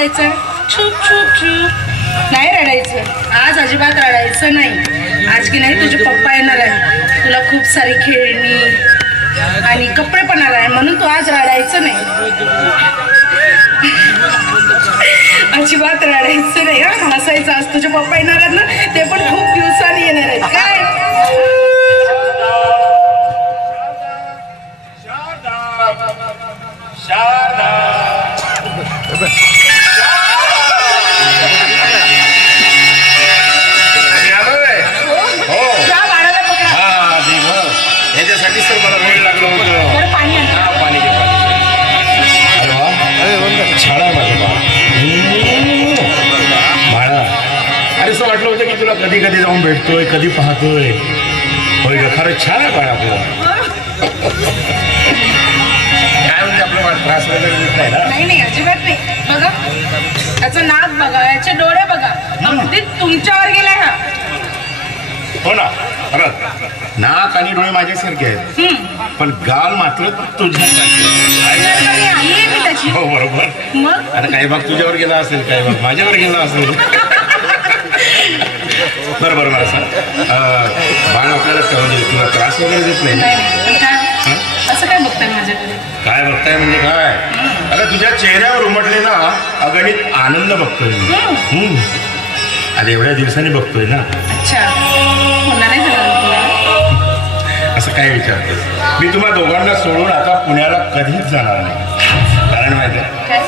रडायचं? चूप चूप चूप, नाही रडायचं. आज अजिबात रडायचं नाही. आज की नाही तुझे पप्पा येणार आहे, तुला खूप सारी खेळणी आणि कपडे पण आला आहे, म्हणून तू आज रडायचं नाही. अजिबात रडायचं नाही हा, हसायचं. आज तुझे पप्पा येणार आहेत ना, ते पण खूप दिवसांनी येणार आहेत. काय याच्यासाठीच तर मला वेळ लागलो होतो. पाणी हा, पाणी घे, पाणी. अरे वा, छान आहे माझं बाळा. अरे असं वाटलं होतं की तुला कधी कधी जाऊन भेटतोय, कधी पाहतोय. होय ग, खरंच छान आहे बाळा आपलं. काय म्हणजे आपलं बाळ त्रास वगैरे होत नाही ना? नाही, अजिबात नाही. बघा याचं नाक बघा, याचे डोळे बघा, अगदी तुमच्यावर गेलाय हा. हो ना, खरंच नाक आणि डोळे माझ्यासारखे आहेत, पण गाल मात्र तुझ्यासारखे आहे त्याची. हो बरोबर. मग आता काही भाग तुझ्यावर गेला असेल, काही भाग माझ्यावर गेला असेल. बरोबर. मला सांग, बाळ आपल्याला तुला त्रास वगैरे देत नाही? असं काय बघताय माझ्याकडे? काय बघताय म्हणजे काय? अगं तुझ्या चेहऱ्यावर उमटले ना अगणित आनंद बघतोय. आता एवढ्या दिवसांनी बघतोय ना. अच्छा, पुन्हा नाही झालं असं काय विचारतोय? मी तुम्हा दोघांना सोडून आता पुण्याला कधीच जाणार नाही. कारण माहिती आहे,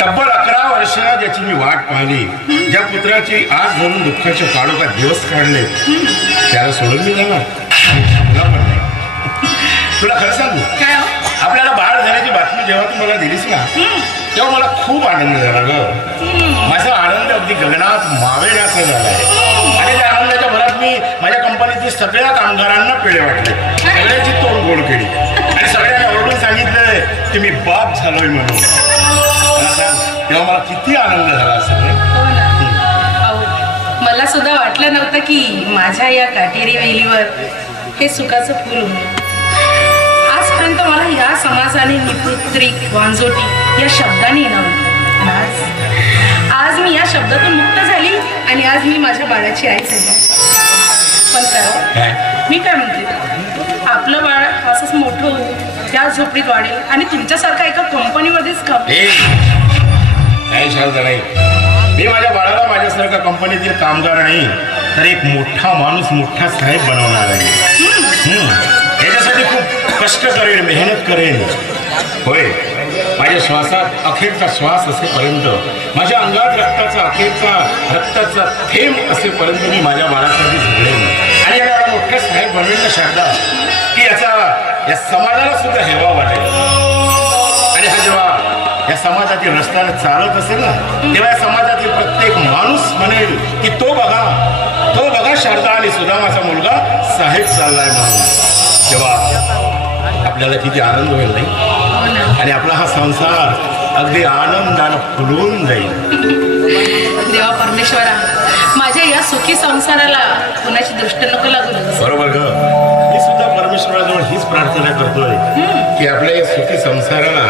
तब्बल 11 वर्ष ज्याची मी वाट पाहिली, ज्या पुत्राची आज धरून दुःखाचे काळोखात दिवस काढले, त्याला सोडून मी जाणार? तुला पण नाही. तुला खरं सांगू, आपल्याला बाळ झाल्याची बातमी जेव्हा तू मला दिलीस ना, तेव्हा मला खूप आनंद झाला ग. माझा आनंद अगदी गगनात मावेल असा झाला आहे. आणि त्या आनंदाच्या भरात मी माझ्या कंपनीतील सगळ्या कामगारांना पेढे वाटले, सगळ्याची तोंड गोड केली आणि सगळ्यांना ओरडून सांगितलंय की मी बाप झालोय म्हणून. तेव्हा मला किती आनंद झाला असेल. मला सुद्धा वाटलं नव्हतं की माझ्या या काटेरी वेलीवर हे सुखाचं फूल होईल. आजपर्यंत मला या समाजाने निपुत्री वांजोटी या शब्दाने नव्हती. आज मी या शब्दातून मुक्त झाली आणि आज मी माझ्या बाळाची आई झाली. पण काय मी काय म्हणते, आपलं बाळ असंच मोठं होऊ, त्या झोपडीत वाढेल आणि तुमच्यासारखा एका कंपनीमध्येच काम. नाही शांत नाही, मी माझ्या बाळाला माझ्यासारखा कंपनीतील कामगार नाही तर एक मोठा माणूस, मोठा साहेब बनवणार आहे. याच्यासाठी खूप कष्ट करेन, मेहनत करेन. होय, माझ्या श्वासात अखेरचा श्वास असेपर्यंत, माझ्या अंगात रक्ताचा थेंब असेपर्यंत मी माझ्या बाळासाठी झगडेन. आणि याला मोठ्या साहेब बनवेल शब्दा की या समाजाला सुद्धा हेवा वाटेल. आणि हा जेव्हा या समाजातील रस्त्याने चालत असेल ना, तेव्हा या समाजातील प्रत्येक माणूस म्हणेल की तो बघा शारदा आणि सुदामाचा मुलगा साहेब चाललाय म्हणून. तेव्हा आपल्याला किती आनंद होईल नाही, आणि आपला हा संसार अगदी आनंदानं फुलून जाईल. देवा परमेश्वरा, माझ्या या सुखी संसाराला कुणाची दृष्ट नको लागू. बरोबर ग, मी सुद्धा परमेश्वराजवळ हीच प्रार्थना करतोय की आपल्या या सुखी संसाराला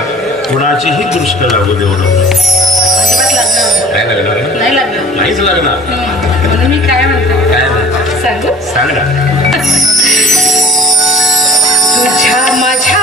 कुणाचीही दृष्ट लागू देऊ नको. नाही लागणार? नाही लागणार, नाहीच लागणार. म्हणून मी काय म्हणतो, काय म्हणतो सांग ना. तुझ्या माझ्या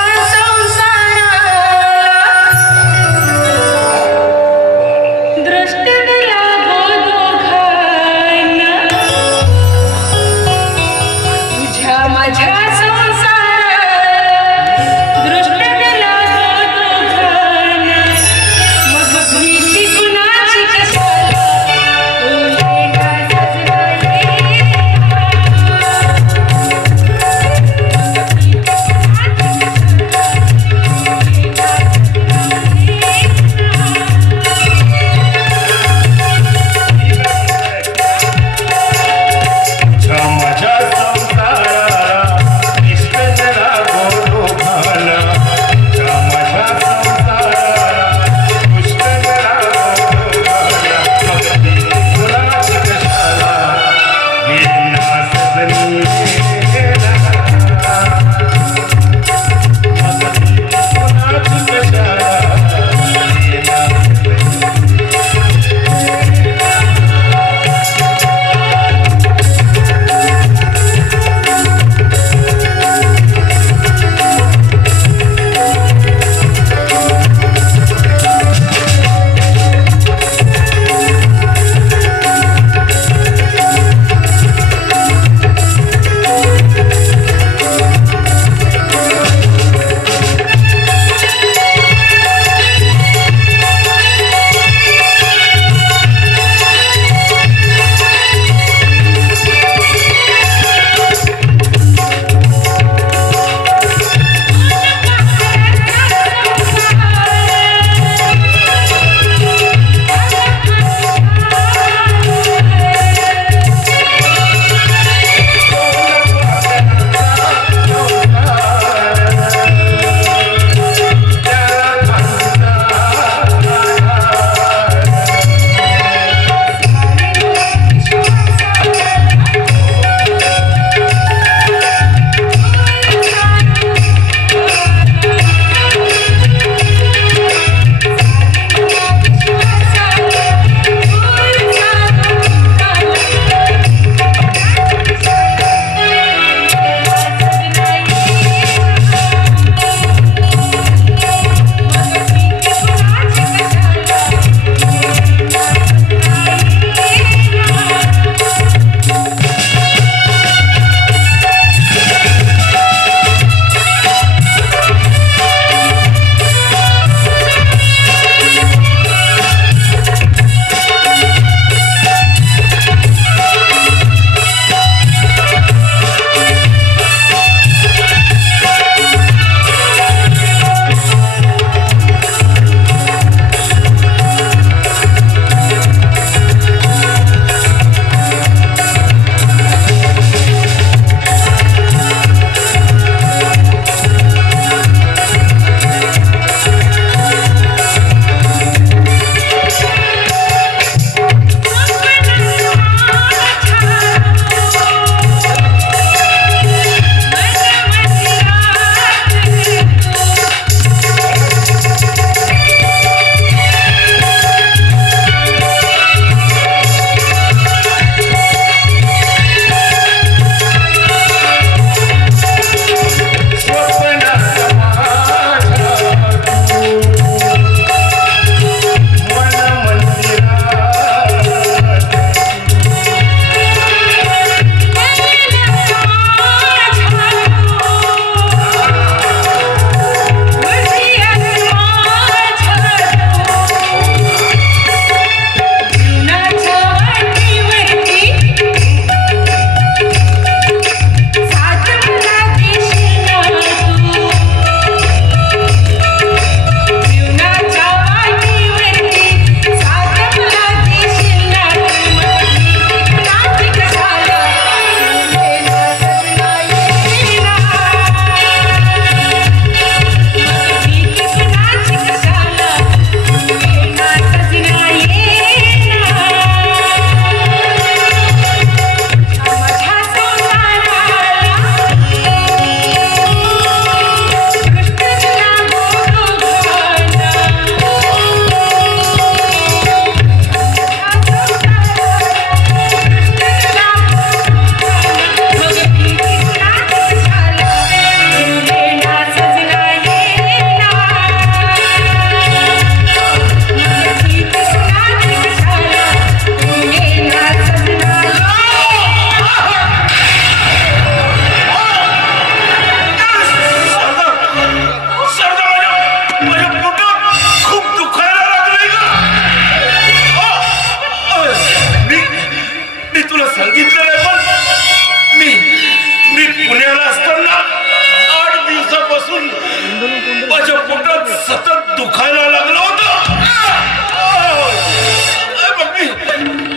सतत दुखायला लागलं होतं.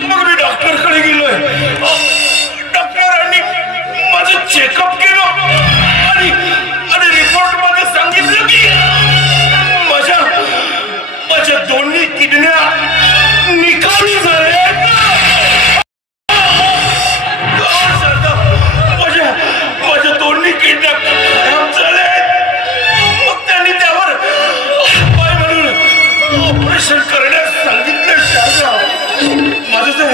मग मी डॉक्टरकडे गेलोय. डॉक्टरांनी माझं चेकअप केलं आणि रिपोर्ट मध्ये सांगितलं की माझ्या दोन्ही किडन्या निकामी झाल्या. माझ्या दोन्ही किडन्या खराब झाल्या. मग त्यांनी त्यावर उपाय म्हणून ऑपरेशन करण्यास सांगितलं. शारदा, माझं जर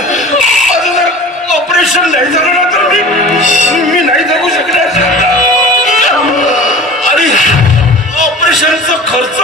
ऑपरेशन नाही झालं ना तर मी नाही जगू शकणार. शारदा, आणि ऑपरेशनचा खर्च